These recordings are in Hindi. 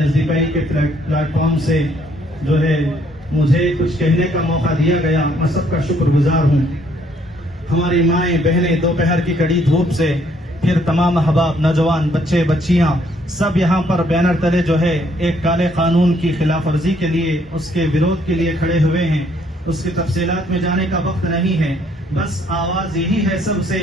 एसडीपीआई के प्लेटफॉर्म से जो है मुझे कुछ कहने का मौका दिया गया, मैं सबका शुक्रगुजार हूँ। हमारी माएँ बहनें दोपहर की कड़ी धूप से, फिर तमाम अहबाब, नौजवान, बच्चे बच्चियाँ सब यहाँ पर बैनर तले जो है एक काले कानून की खिलाफ वर्जी के लिए, उसके विरोध के लिए खड़े हुए हैं। उसकी तफसीलात में जाने का वक्त नहीं है, बस आवाज यही है सबसे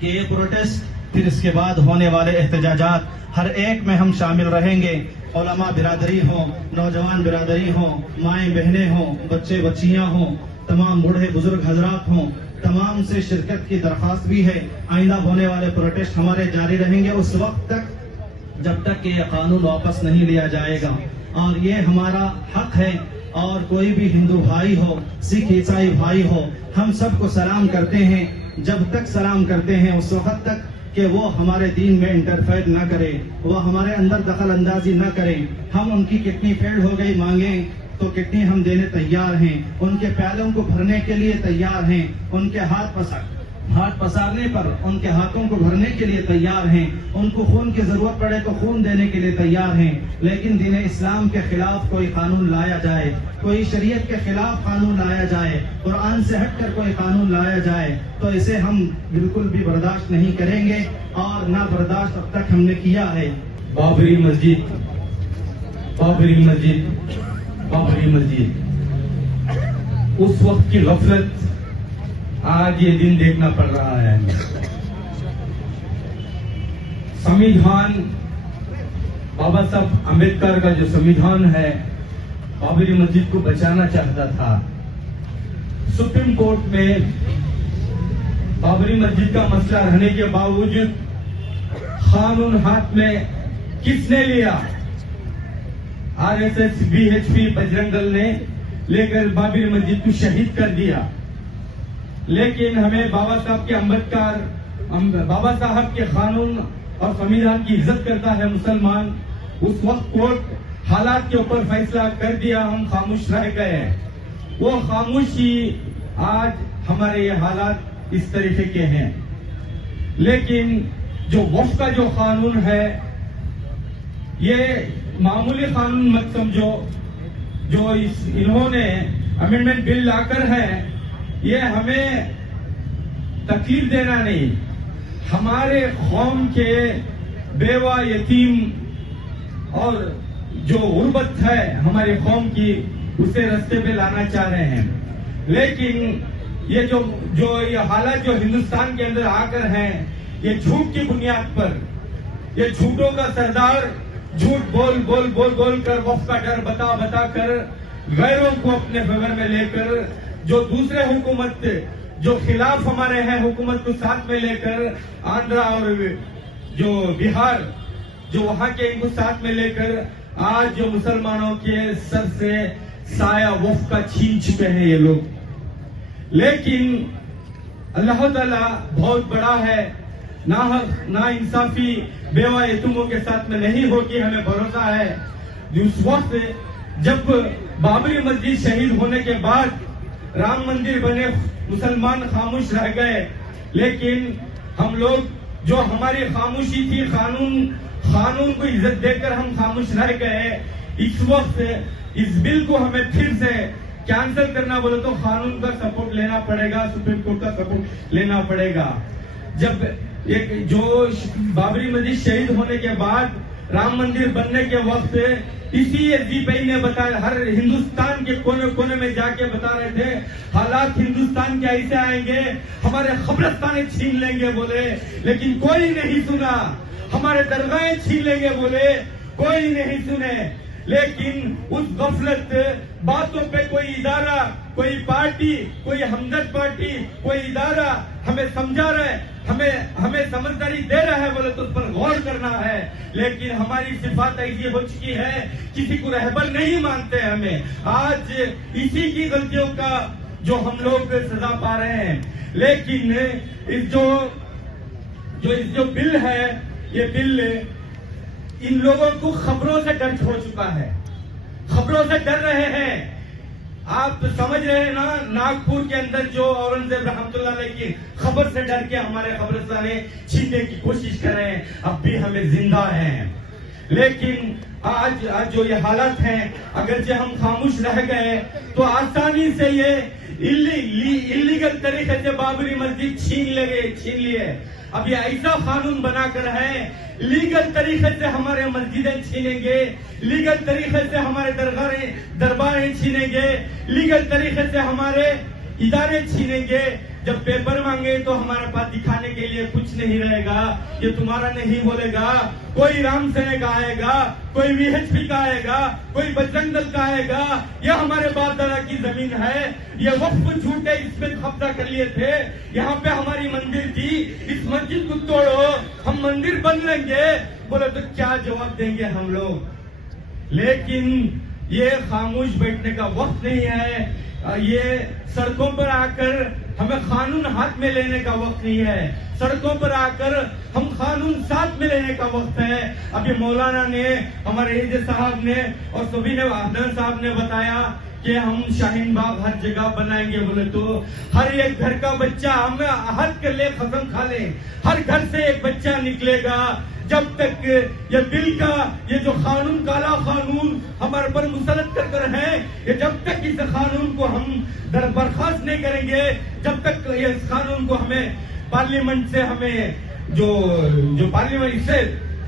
कि ये प्रोटेस्ट, फिर इसके बाद होने वाले एहतजाजात, हर एक में हम शामिल रहेंगे। उलमा बिरादरी हो, नौजवान बिरादरी हो, माएँ बहनें हो, बच्चे बच्चियाँ हो, तमाम बूढ़े बुजुर्ग हजरात हों, तमाम से शिरकत की दरख्वास्त भी है। आइंदा होने वाले प्रोटेस्ट हमारे जारी रहेंगे उस वक्त तक जब तक कि यह कानून वापस नहीं लिया जाएगा, और ये हमारा हक है। और कोई भी हिंदू भाई हो, सिख ईसाई भाई हो, हम सबको सलाम करते हैं। जब तक सलाम करते हैं उस वक्त तक कि वो हमारे दीन में इंटरफेयर न करे, वो हमारे अंदर दखल अंदाजी न करें। हम उनकी कितनी फेड हो गई मांगे तो कितनी हम देने तैयार हैं, उनके पैरों को भरने के लिए तैयार हैं, उनके हाथ पसारने पर उनके हाथों को भरने के लिए तैयार हैं, उनको खून की जरूरत पड़े तो खून देने के लिए तैयार हैं। लेकिन दीन इस्लाम के खिलाफ कोई कानून लाया जाए, कोई शरीयत के खिलाफ कानून लाया जाए, कुरान से हटकर कोई कानून लाया जाए, तो इसे हम बिल्कुल भी बर्दाश्त नहीं करेंगे, और ना बर्दाश्त अब तक हमने किया है। बाबरी मस्जिद, बाबरी मस्जिद, बाबरी मस्जिद, उस वक्त की गफलत आज ये दिन देखना पड़ रहा है। संविधान, बाबा साहब अम्बेडकर का जो संविधान है, बाबरी मस्जिद को बचाना चाहता था। सुप्रीम कोर्ट में बाबरी मस्जिद का मसला रहने के बावजूद कानून हाथ में किसने लिया? आरएसएस, बीएचपी, बजरंग दल ने लेकर बाबरी मस्जिद को शहीद कर दिया। लेकिन हमें बाबा साहब के अम्बेडकर, बाबा साहब के कानून और संविधान की इज्जत करता है मुसलमान। उस वक्त कोर्ट हालात के ऊपर फैसला कर दिया, हम खामोश रह गए। वो खामोशी, आज हमारे ये हालात इस तरीके के हैं। लेकिन जो वक्फ का जो कानून है, ये मामूली कानून मत समझो। जो इन्होंने अमेंडमेंट बिल लाकर है, ये हमें तकलीफ देना नहीं, हमारे कौम के बेवा, यतीम और जो गुर्बत है हमारे कौम की, उसे रास्ते पे लाना चाह रहे हैं। लेकिन ये ये हालात जो हिंदुस्तान के अंदर आकर हैं, ये झूठ की बुनियाद पर, ये झूठों का सरदार झूठ बोल बोल बोल बोल कर, वक्त का डर बता बता कर, गैरों को अपने फेवर में लेकर, जो दूसरे हुकूमत जो खिलाफ हमारे हैं हुकूमत को साथ में लेकर, आंध्रा और जो बिहार जो वहां के, इनको साथ में लेकर आज जो मुसलमानों के सर से साया वफ का छीन चुके हैं ये लोग। लेकिन अल्लाह ताला बहुत बड़ा है, ना इंसाफी बेवा यतीमों के साथ में नहीं होगी, हमें भरोसा है। उस वक्त जब बाबरी मस्जिद शहीद होने के बाद राम मंदिर बने, मुसलमान खामोश रह गए। लेकिन हम लोग, जो हमारी खामोशी थी, कानून को इज्जत देकर हम खामोश रह गए। इस वक्त इस बिल को हमें फिर से कैंसिल करना बोले तो कानून का सपोर्ट लेना पड़ेगा, सुप्रीम कोर्ट का सपोर्ट लेना पड़ेगा। जब एक जो बाबरी मस्जिद शहीद होने के बाद राम मंदिर बनने के वक्त इसी एसडीपीआई ने बताया, हर हिंदुस्तान के कोने कोने में जाके बता रहे थे, हालात हिंदुस्तान के ऐसे आएंगे, हमारे कब्रिस्तान छीन लेंगे बोले, लेकिन कोई नहीं सुना। हमारे दरगाहें छीन लेंगे बोले, कोई नहीं सुने। लेकिन उस गफलत बातों पे कोई इदारा, कोई पार्टी, कोई हमदर्द पार्टी, कोई इदारा हमें समझा रहे, हमें समझदारी दे रहा है बोले तो उस पर गौर करना है। लेकिन हमारी सिफात ऐसी हो चुकी है, किसी को रहबर नहीं मानते हमें। आज इसी की गलतियों का जो हम लोग सजा पा रहे हैं। लेकिन इस जो बिल है, ये बिल इन लोगों को खबरों से डर हो चुका है, खबरों से डर रहे हैं। आप समझ रहे हैं ना, नागपुर के अंदर जो औरंगजेब रहमतुल्लाह अलैह की खबर से डर के हमारे कब्रिस्तान छीनने की कोशिश कर रहे हैं, अब भी हमें जिंदा हैं। लेकिन आज जो ये हालत है, अगर जो हम खामोश रह गए तो आसानी से ये इलीगल तरीके से बाबरी मस्जिद छीन लिए। अब ये ऐसा कानून बनाकर है, लीगल तरीके से हमारे मस्जिदें छीनेंगे, लीगल तरीके से हमारे दरबारें छीनेंगे, लीगल तरीके से हमारे इदारे छीनेंगे। जब पेपर मांगे तो हमारे पास दिखाने के लिए कुछ नहीं रहेगा। ये तुम्हारा नहीं बोलेगा, कोई राम सेना का आएगा, कोई VHP का आएगा, कोई बजरंग दल का आएगा। ये हमारे बाप दादा की जमीन है, ये वक्फ झूठे इसमें कब्जा कर लिए थे। यहाँ पे हमारी मंदिर थी, इस मस्जिद को तोड़ो, हम मंदिर बन लेंगे। बोले तो क्या जवाब देंगे हम लोग। लेकिन ये खामोश बैठने का वक्त नहीं है। ये सड़कों पर आकर हमें कानून हाथ में लेने का वक्त नहीं है। सड़कों पर आकर हम कानून साथ में लेने का वक्त है। अभी मौलाना ने, हमारे एजे साहब ने और सभी ने, अदनान साहब ने बताया कि हम शाहीन बाग हर जगह बनाएंगे। बोले तो हर एक घर का बच्चा हमें हद कर ले, कसम खा ले, हर घर से एक बच्चा निकलेगा। जब तक ये दिल का ये जो कानून, काला कानून हमारे पर मुसलत कर है, ये जब तक इस कानून को हम बर्खास्त नहीं करेंगे, जब तक ये कानून को हमें पार्लियामेंट से, हमें जो पार्लियामेंट से,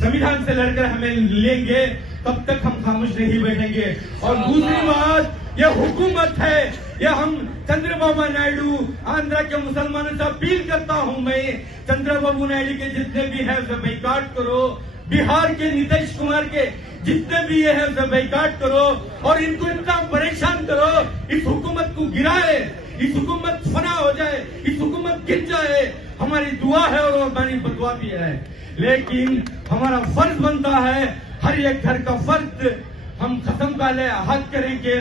संविधान से लड़कर हमें लेंगे, तब तक हम खामोश नहीं बैठेंगे। और दूसरी बात, ये हुकूमत है, ये हम चंद्रबाबू नायडू, आंध्र के मुसलमानों से अपील करता हूं मैं, चंद्रबाबू नायडू के जितने भी है उसे बाइकाट करो, बिहार के नीतीश कुमार के जितने भी ये है उसे बाइकाट करो और इनको इतना परेशान करो, इस हुकूमत को गिराए, इस हुकूमत फना हो जाए, इस हुकूमत गिर जाए। हमारी दुआ है और हमारी बदुआ भी है। लेकिन हमारा फर्ज बनता है, हर एक घर का फर्ज हम कसम का ले हद करेंगे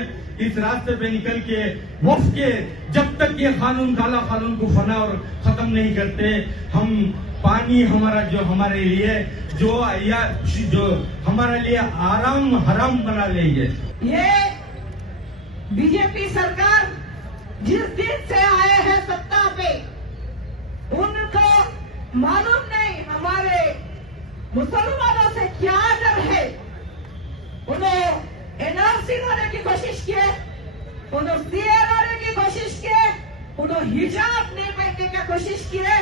इस रास्ते पे निकल के वक्फ के, जब तक ये कानून, काला कानून को फना और खत्म नहीं करते, हम पानी हमारा जो हमारे लिए जो हमारे लिए आराम हराम बना लेंगे। ये बीजेपी सरकार जिस दिन से आए हैं सत्ता पे, उनको मालूम नहीं हमारे मुसलमानों से क्या डर है। उन्हें NRC लाने की कोशिश किए, उन्हें CA लाने की कोशिश किए, उन्हें हिजाब नहीं पहनने की कोशिश किए।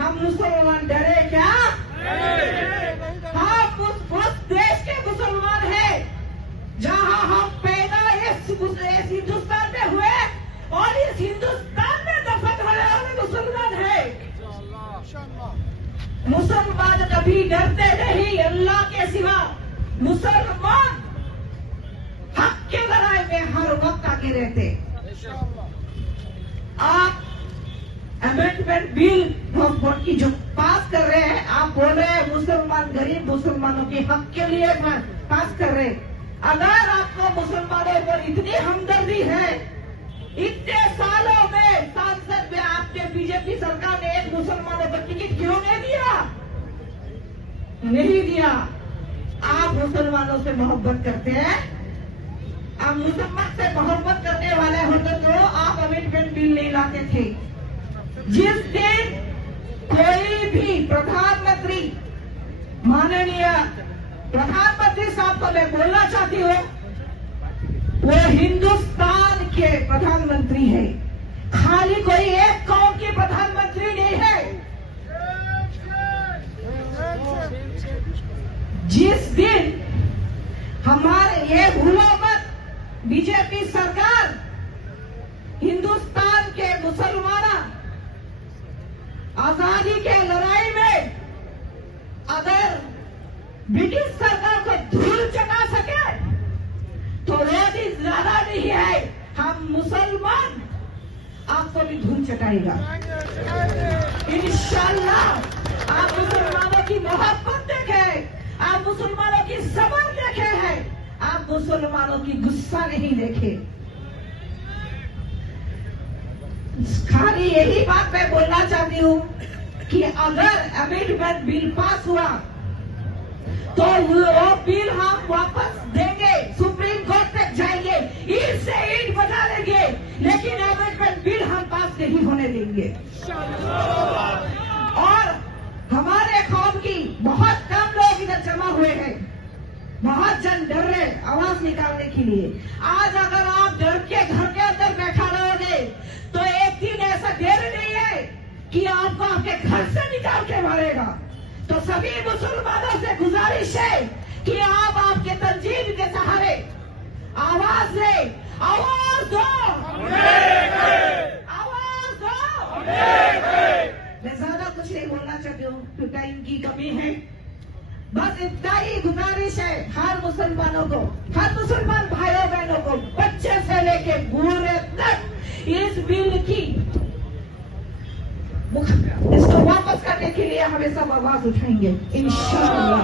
हम मुसलमान डरे क्या? हम उस देश के मुसलमान हैं जहां हम पैदा इस हिंदुस्तान में हुए और इस हिंदुस्तान में दफन होने वाले मुसलमान हैं। मुसलमान कभी डरते नहीं अल्लाह के सिवा। मुसलमान हक के लड़ाई में हर वक्त आगे रहते। आप अमेंडमेंट बिल की जो पास कर रहे हैं, आप बोल रहे हैं मुसलमान, गरीब मुसलमानों के हक के लिए पास कर रहे हैं। अगर आपको मुसलमानों पर इतनी हमदर्दी है, इतने सालों में सांसद में आपके बीजेपी सरकार ने एक मुसलमानों पर टिकट क्यों नहीं दिया? नहीं दिया। आप मुसलमानों से मोहब्बत करते हैं, आप मुसलमान से मोहब्बत करने वाले होते तो आप अमेंडमेंट बिल नहीं लाते थे। जिस दिन कोई भी प्रधानमंत्री, माननीय प्रधानमंत्री साहब को मैं बोलना चाहती हूँ, वो हिंदुस्तान के प्रधानमंत्री है, खाली कोई एक कौम के प्रधानमंत्री नहीं है। जिस दिन हमारे ये भूलो मत, बीजेपी सरकार हिंदुस्तान के मुसलमान आजादी के लड़ाई में अगर ब्रिटिश सरकार को धूल चटा सके तो रोज ज्यादा नहीं है, हम मुसलमान आपको भी धूल चटाएगा इंशाल्लाह। आप मुसलमानों की मोहब्बत देखे, आप मुसलमानों की सबर देखे हैं, आप मुसलमानों की गुस्सा नहीं देखे। खाली यही बात मैं बोलना चाहती हूँ कि अगर अमेंडमेंट बिल पास हुआ तो वो बिल हम वापस देंगे, सुप्रीम कोर्ट तक जाएंगे, ईंट से ईंट बना लेंगे, लेकिन अमेंडमेंट बिल हम पास नहीं होने देंगे। और हमारे कौम की बहुत कम लोग इधर जमा हुए हैं, बहुत जन डर रहे आवाज निकालने के लिए। आज अगर आप डर के घर के अंदर बैठा रहोगे तो एक दिन ऐसा देर नहीं है कि आपको आपके घर से निकाल के मारेगा। तो सभी मुसलमानों से गुजारिश है कि आप आपके तंजीम के सहारे आवाज दे, आवाज दो, आवाज दो। मैं ज्यादा कुछ नहीं बोलना चाहती हूँ क्योंकि टाइम की कमी है। बस इतना ही गुजारिश है हर मुसलमानों को, हर मुसलमान भाइयों बहनों को, बच्चे से लेके बूढ़े तक इस बिल की इसको वापस करने के लिए हमें सब आवाज उठाएंगे इंशाअल्लाह।